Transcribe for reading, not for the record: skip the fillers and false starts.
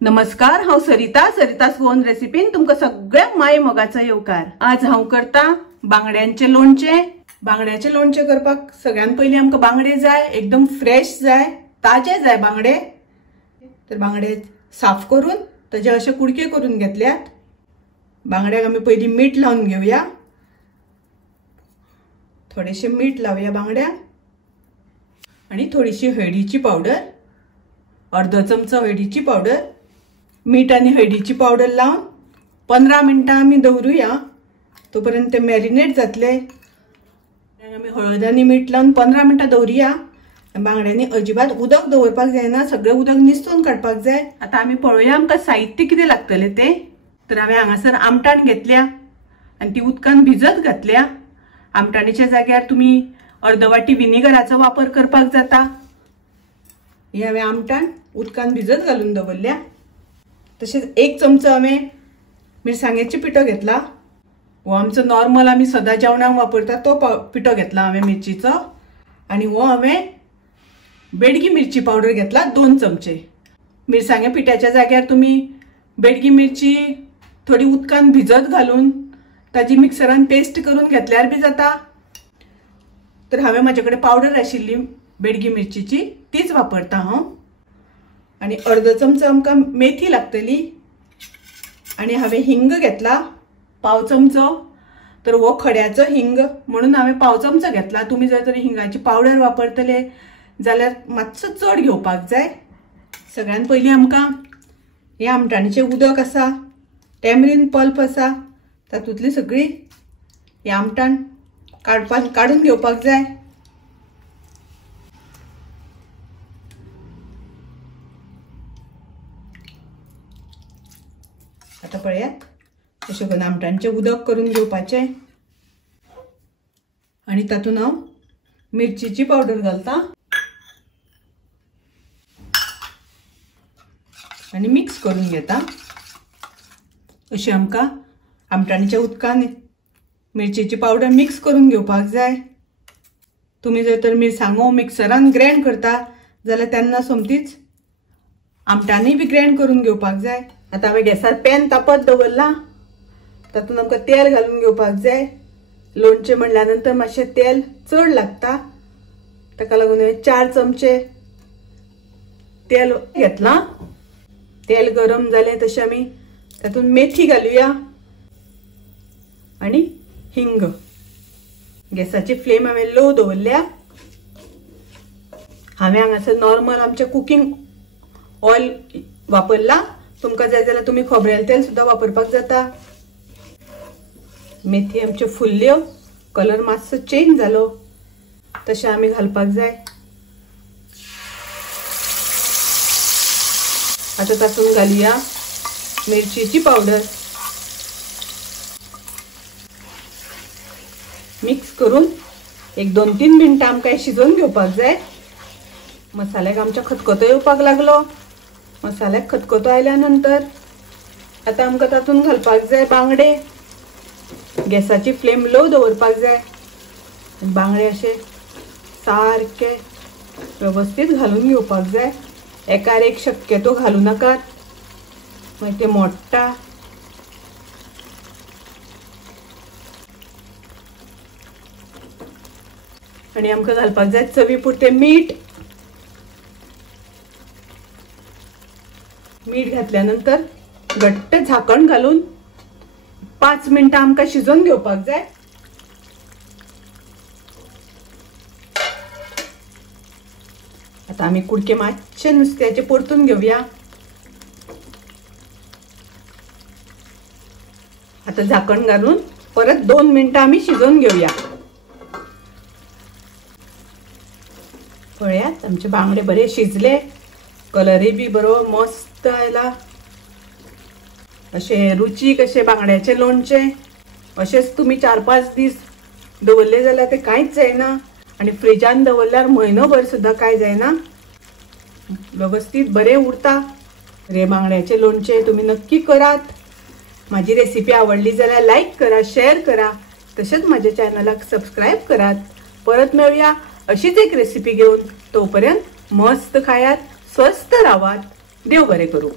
नमस्कार, हांव सरितास गोवन रेसिपीन तुमकां सगळ्यांक माये मोगाचो येवकार। आज हांव करता बांगड्यांचे लोणचे। बांगड्याचे लोणचे करपाक सगळ्यात पयलीं आमकां बांगडे जाय, एकदम फ्रेश जाय, ताजे जाय बांगडे। तर बांगडे साफ करून ताजे अशे कुडके करून घेतल्यात। बांगड्याक आमी पयलीं मीठ लावन घेवया, थोडेशे मीठ लावया बांगड्याक आणि थोडीशी हळदीची पावडर, अर्धो चमचो हळदीची पावडर, मीठ आणि हळदीची पावडर लावन 15 मिनटां आमी दवरुया, तोपर्यंत ते मॅरिनेट जातले। आमी हळद आणि मीठ लावन 15 मिनटां दवरुया। बांगड्यांनी अजिबात उदक दवरपाक जायना, सगळे उदक निसतून काडपाक जाय। आता आमी पळोवया आमकां साहित्य कितें लागतले ते। तर हांवें हांगासर आमटाण घेतल्या आणि ती उदकान भिजत घातल्या। आमटाणीच्या जाग्यार तुम्ही अर्द वाटी विनेगराचो वापर करपाक जाता। हे हांवें आमटाण उदकान भिजत घालून दवरल्या। तशेंच 1 चमचो हांवें मिरसांगेचो पिठो घेतला। हो आमचो नॉर्मल आमी सदां जेवणाक वापरता तो पिठो घेतला हांवें मिरचीचो। आणि हो हांवें बेडगी मिरची पावडर घेतला 2 चमचे। मिरसांगे पिठ्याच्या जाग्यार तुम्ही बेडगी मिरची थोडी उदकान भिजत घालून ताजी मिक्सरान पेस्ट करून घेतल्यार बी जाता। तर हांवें म्हाजे कडेन पावडर आशिल्ली बेडगी मिरचीची तीच वापरता हांव। आणि अर्धो चमचो आमकां मेथी लागतली। आणि हांवें हिंग घेतला पाव चमचो। तर हो खड्याचो हिंग म्हणून हांवें पाव चमचो घेतला। तुम्ही जर तरी हिंगाची पावडर वापरतले जाल्यार मातसो चड घेवपाक जाय। सगळ्यात पयलीं आमकां हे आमटाणीचें उदक आसा, टॅमरीन पल्प आसा, तातूंतली सगळी हे आमटाण काडून घेवपाक जाय। आता पळयात अशें करून आमटाणचें उदक करून घेवपाचें आणि तातूंत हांव मिरचीची पावडर घालता आणि मिक्स करून घेता। अशी आमकां आमटाणीच्या उदकान मिरचीची पावडर मिक्स करून घेवपाक जाय। तुम्ही जर तर मिरसांगो मिक्सरान ग्राइंड करता जाल्यार तेन्ना सोमतीच आमटाणूय बी ग्राइंड करून घेवपाक जाय। आता हांवें गॅसार पॅन तापत दवरला, तातूंत आमकां तेल घालून घेवपाक जाय। लोणचें म्हणल्या नंतर मातशें तेल चड लागता, ताका लागून हांवें 4 चमचे तेल घेतला। तेल गरम जालें तशें आमी तातूंत मेथी घालुया आणि हिंग। गॅसाची फ्लेम हांवें लो दवरल्या। हांवें हांगासर नॉर्मल आमचें कुकिंग ऑयल वापरला। तुमकां जाय जाल्यार तुम्ही खोबरेल तेल सुद्दां वापरपाक जाता। मेथी आमच्यो फुल्ल्यो, कलर मातसो चेंज जालो तशें आमी घालपाक जाय। आता तातूंत घालुया मिरचीची पावडर, मिक्स करून एक 2-3 मिनटां आमकां शिजोवन घेवपाक जाय। मसाल्याक आमच्या खतखतो येवपाक लागलो। मसाल्याक खतखतो आयल्या नंतर आता आमकां तातूंत घालपाक जाय बांगडे। गॅसाची फ्लेम लो दवरपाक जाय। बांगडे अशे सारके व्यवस्थित घालून घेवपाक जाय। एकार एक शक्यतो घालू नाकात, मागीर ते मोडटा। आणि आमकां घालपाक जाय चवी पुरते मीठ। मीठ घातल्यानंतर घट्ट झाकण घालून 5 मिनटां आमकां शिजोवन घेवपाक जाय। आता आमी कुडके मातशे नुस्त्याचे परतून घेवया। आता झाकण घालून परत 2 मिनटां आमी शिजोवन घेवया। पळयात आमचे बांगडे बरे शिजले, कलरय बी बरो मस्त आयला। अशे रुचीक अशे बांगड्याचे लोणचे अशेच तुम्ही 4-5 दीस दवरले जाल्यार ते कांयच जायना आणि फ्रिजान दवरल्यार म्हयनोभर सुद्दां कांय जायना, व्यवस्थित बरे उरता। हे बांगड्याचे लोणचे तुम्ही नक्की करात। माझी रेसिपी आवडली जाल्यार लाईक करा, शेअर करा, तसेच माझ्या चॅनलाक सबस्क्राइब करात। परत मेळूया अशीच एक रेसिपी घेऊन। तोपर्यंत मस्त खायात, स्वस्थ राहात, देव बरे करू।